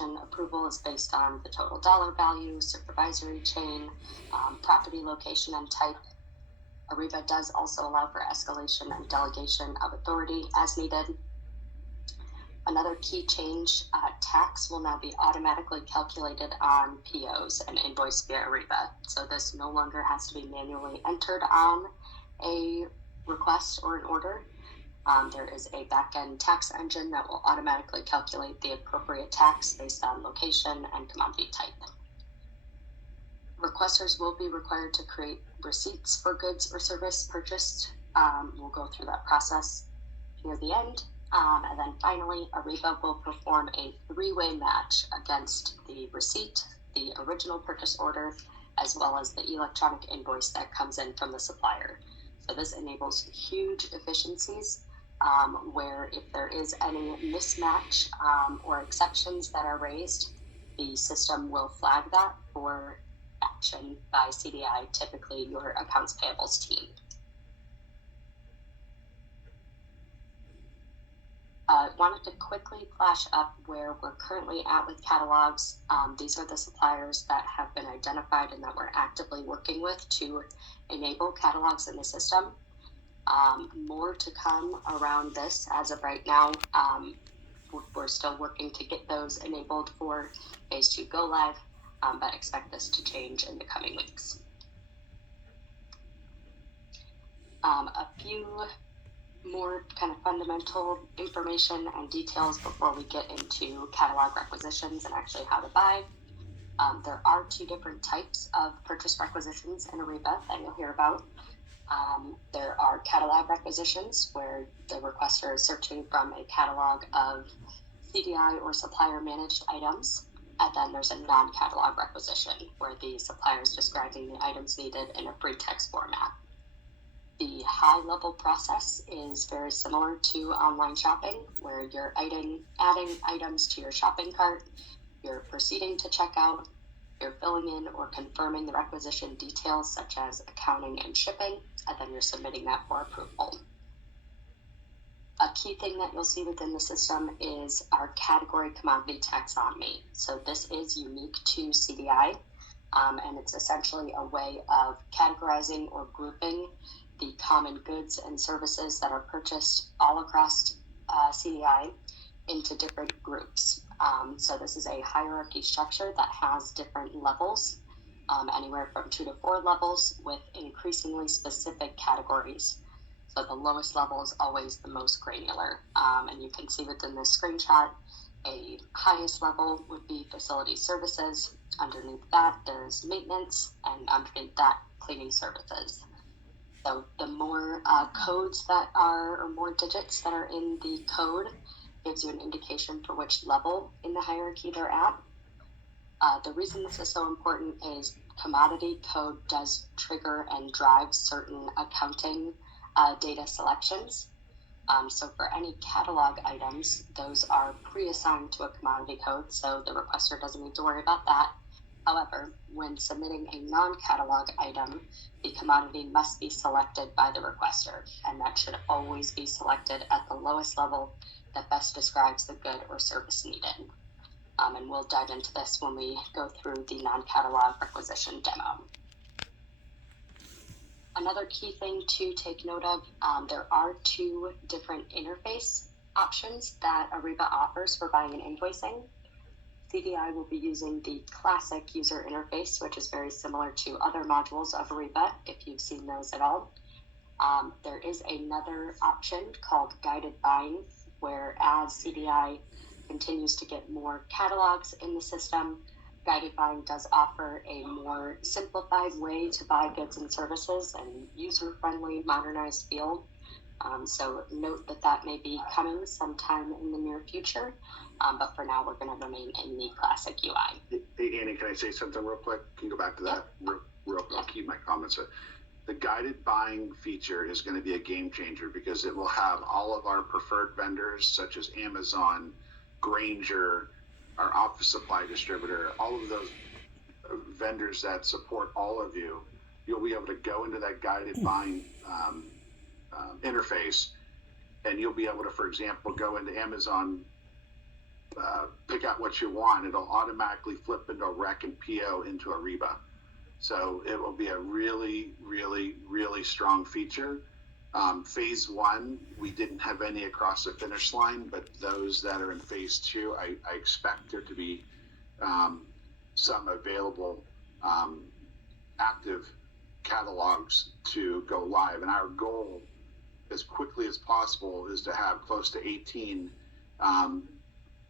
approval is based on the total dollar value, supervisory chain, property location and type. Ariba does also allow for escalation and delegation of authority as needed. Another key change, tax will now be automatically calculated on POs and invoiced via Ariba. So this no longer has to be manually entered on a request or an order. There is a back-end tax engine that will automatically calculate the appropriate tax based on location and commodity type. Requesters will be required to create receipts for goods or service purchased. We'll go through that process near the end. And then finally, Ariba will perform a three-way match against the receipt, the original purchase order, as well as the electronic invoice that comes in from the supplier. So this enables huge efficiencies where if there is any mismatch or exceptions that are raised, the system will flag that for action by CDI, typically your accounts payables team. Wanted to quickly flash up where we're currently at with catalogs. These are the suppliers that have been identified and that we're actively working with to enable catalogs in the system. More to come around this as of right now. We're still working to get those enabled for phase 2 go live, but expect this to change in the coming weeks. A few more kind of fundamental information and details before we get into catalog requisitions and actually how to buy. There are two different types of purchase requisitions in Ariba that you'll hear about. There are catalog requisitions where the requester is searching from a catalog of CDI or supplier managed items. And then there's a non-catalog requisition where the supplier is describing the items needed in a free text format. The high-level process is very similar to online shopping, where you're adding items to your shopping cart, you're proceeding to checkout, you're filling in or confirming the requisition details such as accounting and shipping, and then you're submitting that for approval. A key thing that you'll see within the system is our category commodity taxonomy. So this is unique to CDI, and it's essentially a way of categorizing or grouping the common goods and services that are purchased all across CDI into different groups. So this is a hierarchy structure that has different levels, anywhere from 2 to 4 levels with increasingly specific categories. So the lowest level is always the most granular. And you can see within this screenshot, a highest level would be facility services. Underneath that, there's maintenance, and underneath that, cleaning services. So the more codes that are, or more digits that are in the code gives you an indication for which level in the hierarchy they're at. The reason this is so important is commodity code does trigger and drive certain accounting data selections. So for any catalog items, those are pre-assigned to a commodity code, so the requester doesn't need to worry about that. However, when submitting a non-catalog item, the commodity must be selected by the requester, and that should always be selected at the lowest level that best describes the good or service needed. And we'll dive into this when we go through the non-catalog requisition demo. Another key thing to take note of, there are two different interface options that Ariba offers for buying and invoicing. CDI will be using the classic user interface, which is very similar to other modules of Ariba, if you've seen those at all. There is another option called guided buying, where as CDI continues to get more catalogs in the system, guided buying does offer a more simplified way to buy goods and services and user-friendly, modernized feel. So note that may be coming sometime in the near future, but for now we're going to remain in the classic UI. Hey, Annie, can I say something real quick? Can you go back to that real quick? I'll keep my comments. The guided buying feature is going to be a game changer because it will have all of our preferred vendors such as Amazon, Grainger, our office supply distributor, all of those vendors that support all of you. You'll be able to go into that guided buying interface, and you'll be able to, for example, go into Amazon pick out what you want, it'll automatically flip into a rec and PO into Ariba. So it will be a really, really, really strong feature. Phase one, we didn't have any across the finish line, but those that are in phase two, I expect there to be some available active catalogs to go live. And our goal, as quickly as possible, is to have close to 18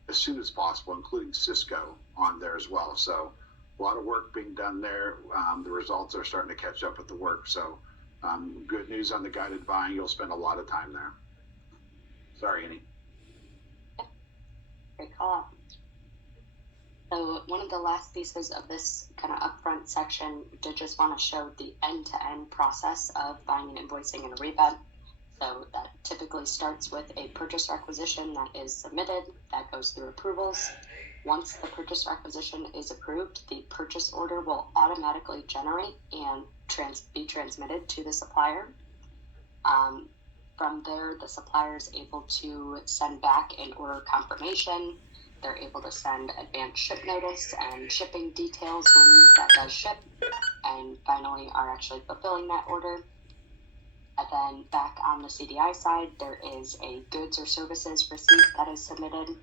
as soon as possible, including Cisco on there as well. So a lot of work being done there. The results are starting to catch up with the work. So good news on the guided buying. You'll spend a lot of time there. Sorry, Annie. Great call out. So one of the last pieces of this kind of upfront section, we did just want to show the end-to-end process of buying and invoicing in Ariba. So that typically starts with a purchase requisition that is submitted, that goes through approvals. Once the purchase requisition is approved, the purchase order will automatically generate and be transmitted to the supplier. From there, the supplier is able to send back an order confirmation. They're able to send advance ship notice and shipping details when that does ship, and finally are actually fulfilling that order. And then back on the CDI side, there is a goods or services receipt that is submitted.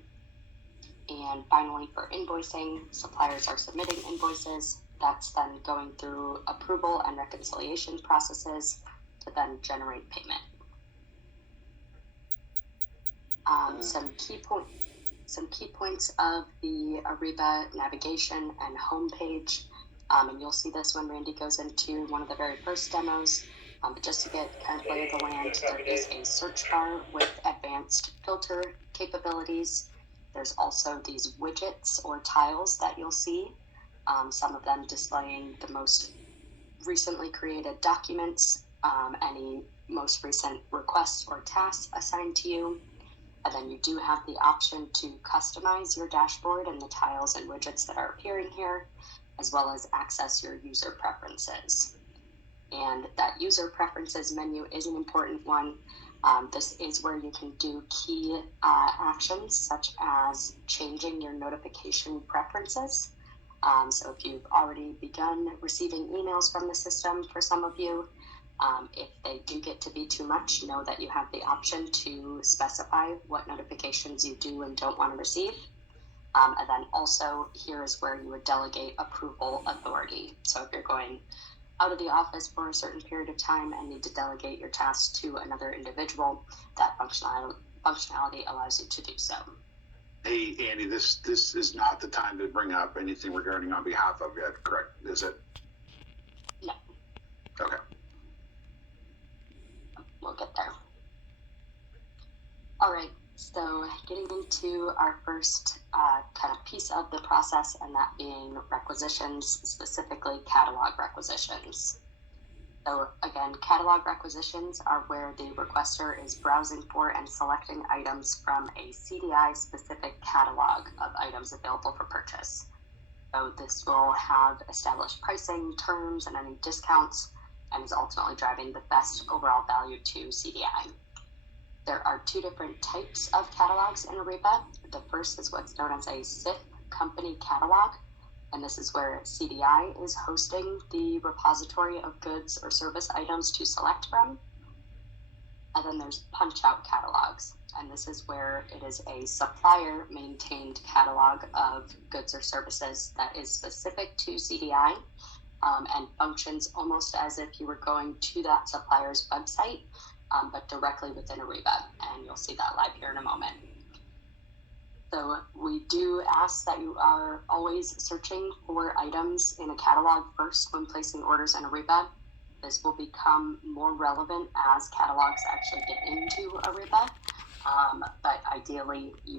And finally, for invoicing, suppliers are submitting invoices. That's then going through approval and reconciliation processes to then generate payment. Some key points of the Ariba navigation and homepage, and you'll see this when Randy goes into one of the very first demos. But just to get kind of lay of the land, there is a search bar with advanced filter capabilities. There's also these widgets or tiles that you'll see, some of them displaying the most recently created documents, any most recent requests or tasks assigned to you. And then you do have the option to customize your dashboard and the tiles and widgets that are appearing here, as well as access your user preferences. And that user preferences menu is an important one. This is where you can do key actions, such as changing your notification preferences. So if you've already begun receiving emails from the system, for some of you, if they do get to be too much, know that you have the option to specify what notifications you do and don't want to receive. And then also here is where you would delegate approval authority. So if you're going out of the office for a certain period of time and need to delegate your tasks to another individual, that functionality allows you to do so. Hey, Andy, this is not the time to bring up anything regarding on behalf of yet, correct? Is it? No. Okay. We'll get there. All right, so getting into our first kind of piece of the process, and that being requisitions, specifically catalog requisitions. So again, catalog requisitions are where the requester is browsing for and selecting items from a CDI-specific catalog of items available for purchase. So this will have established pricing, terms, and any discounts, and is ultimately driving the best overall value to CDI. There are two different types of catalogs in Ariba. The first is what's known as a CIF company catalog, and this is where CDI is hosting the repository of goods or service items to select from. And then there's punch-out catalogs, and this is where it is a supplier-maintained catalog of goods or services that is specific to CDI, and functions almost as if you were going to that supplier's website, but directly within Ariba, and you'll see that live here in a moment. So we do ask that you are always searching for items in a catalog first when placing orders in Ariba. This will become more relevant as catalogs actually get into Ariba, but ideally you